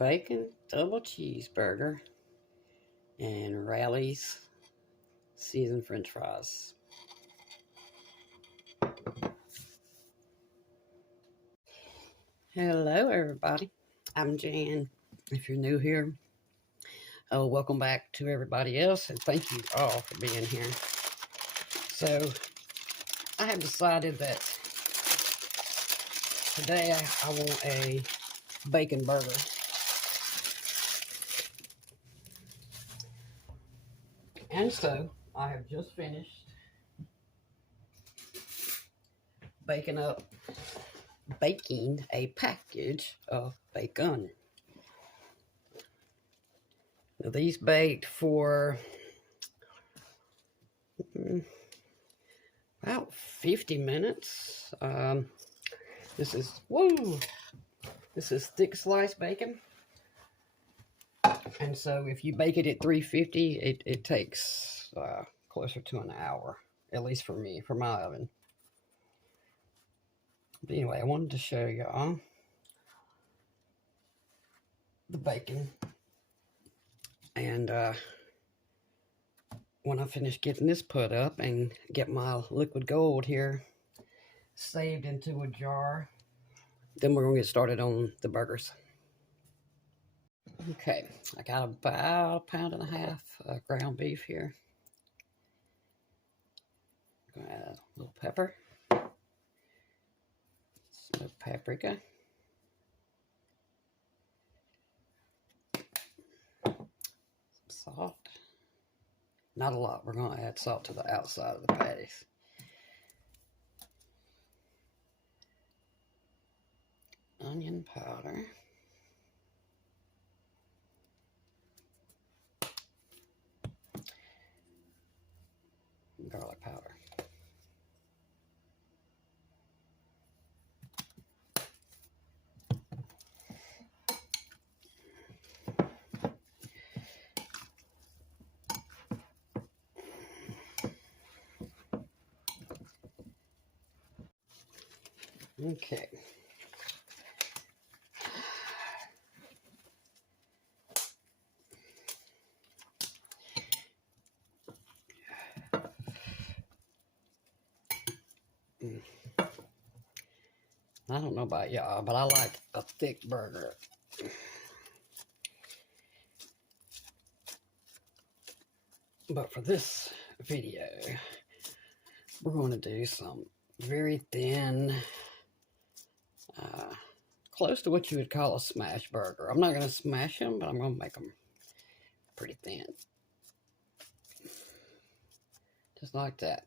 bacon double cheeseburger and Rally's seasoned french fries. Hello everybody, I'm Jan. If you're new here, welcome back to everybody else, and thank you all for being here. So I have decided that today I want a bacon burger. And so I have just finished baking a package of bacon. Now these baked for about 50 minutes. This is thick sliced bacon. And so if you bake it at 350, it takes closer to an hour, at least for me, for my oven. But anyway, I wanted to show y'all the bacon. And when I finish getting this put up and get my liquid gold here saved into a jar, then we're going to get started on the burgers. Okay, I got about 1.5 pounds of ground beef here. I'm going to add a little pepper, some paprika, some salt. Not a lot. We're going to add salt to the outside of the patties. Onion powder. Garlic powder. Okay. I don't know about y'all, but I like a thick burger. But for this video, we're going to do some very thin, close to what you would call a smash burger. I'm not going to smash them, but I'm going to make them pretty thin. Just like that.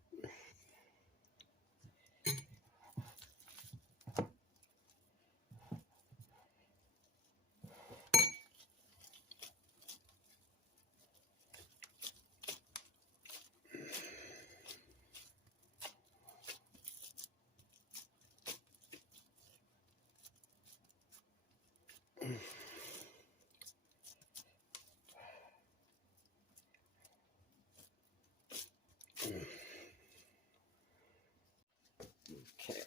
Okay.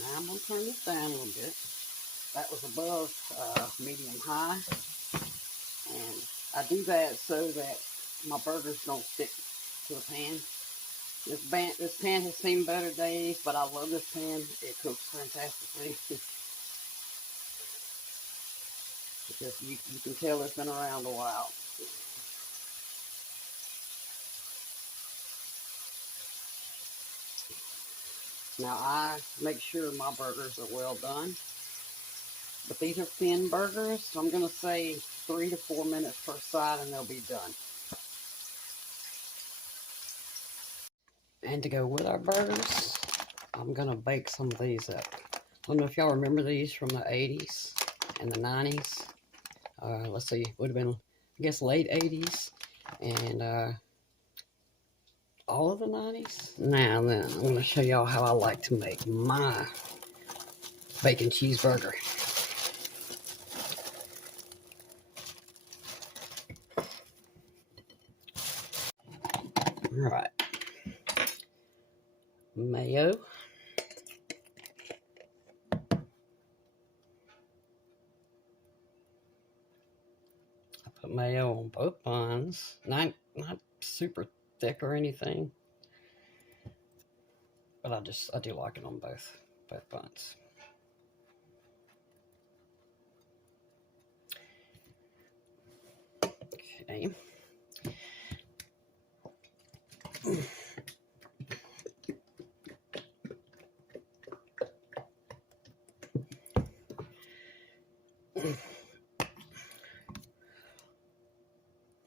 Now, I'm going to turn this down a little bit. That was above medium high. And I do that so that my burgers don't stick to the pan. This pan has seen better days, but I love this pan. It cooks fantastically. Because you can tell it's been around a while. Now I make sure my burgers are well done. But these are thin burgers, so I'm going to say 3 to 4 minutes per side and they'll be done. And to go with our burgers, I'm going to bake some of these up. I don't know if y'all remember these from the 80s and the 90s. let's see, it would have been, I guess, late 80s and all of the 90s. Now then, I'm going to show y'all how I like to make my bacon cheeseburger. All right. Mayo. I put mayo on both buns. Not super thick or anything, but I do like it on both buns. Okay.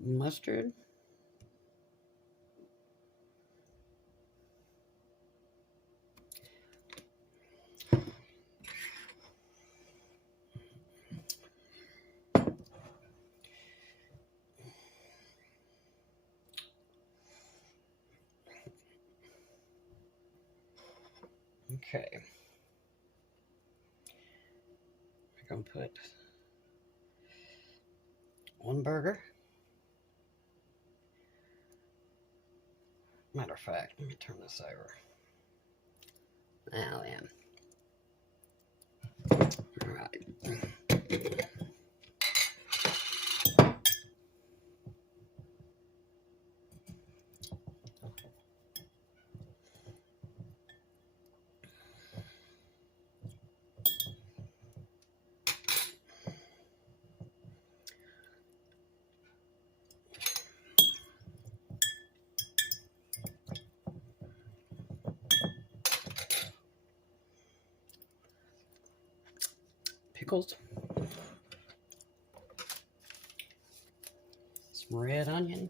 Mustard. Okay. We're going to put one burger. Matter of fact, let me turn this over. Now then. All right. Pickles. Some red onion.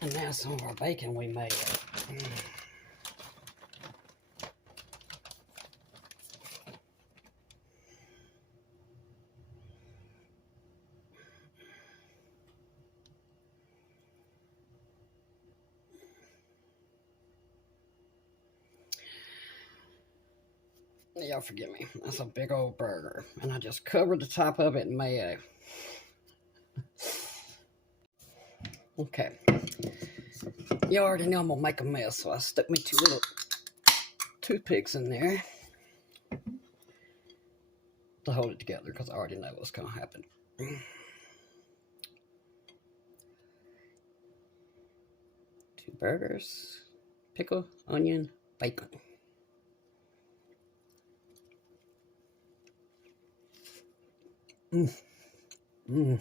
And now some of our bacon we made. Y'all forgive me. That's a big old burger. And I just covered the top of it in mayo. Okay. You already know I'm going to make a mess, so I stuck me 2 little toothpicks in there to hold it together because I already know what's going to happen. 2 burgers, pickle, onion, bacon. Mmm. Mmm.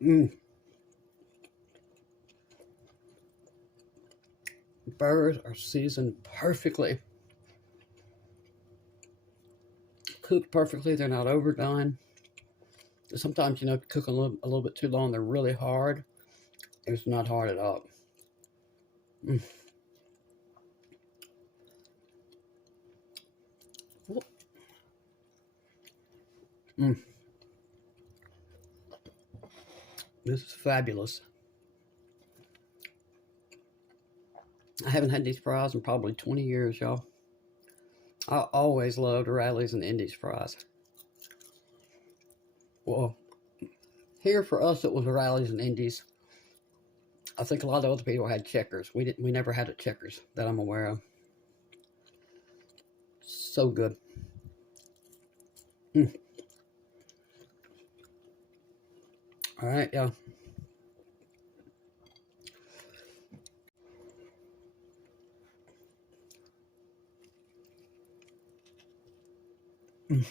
Mmm. Burgers are seasoned perfectly. Cooked perfectly. They're not overdone. Sometimes, you know, if you cook a little bit too long, they're really hard. It's not hard at all. Mm. Mm. This is fabulous. I haven't had these fries in probably 20 years, y'all. I always loved Riley's and Indy's fries. Well, here for us it was Riley's and Indy's. I think a lot of other people had Checkers. We never had a Checkers that I'm aware of. So good. Mm. All right, y'all. Mm.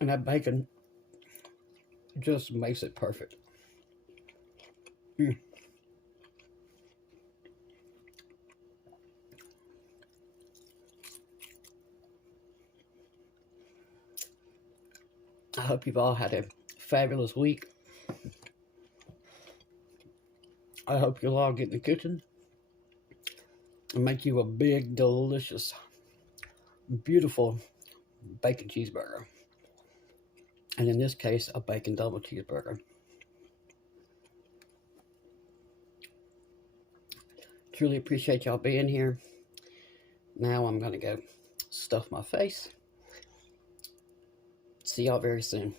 And that bacon just makes it perfect. Mm. I hope you've all had a fabulous week. I hope you'll all get in the kitchen and make you a big, delicious, beautiful bacon cheeseburger. And in this case, a bacon double cheeseburger. Truly appreciate y'all being here. Now I'm going to go stuff my face. See y'all very soon.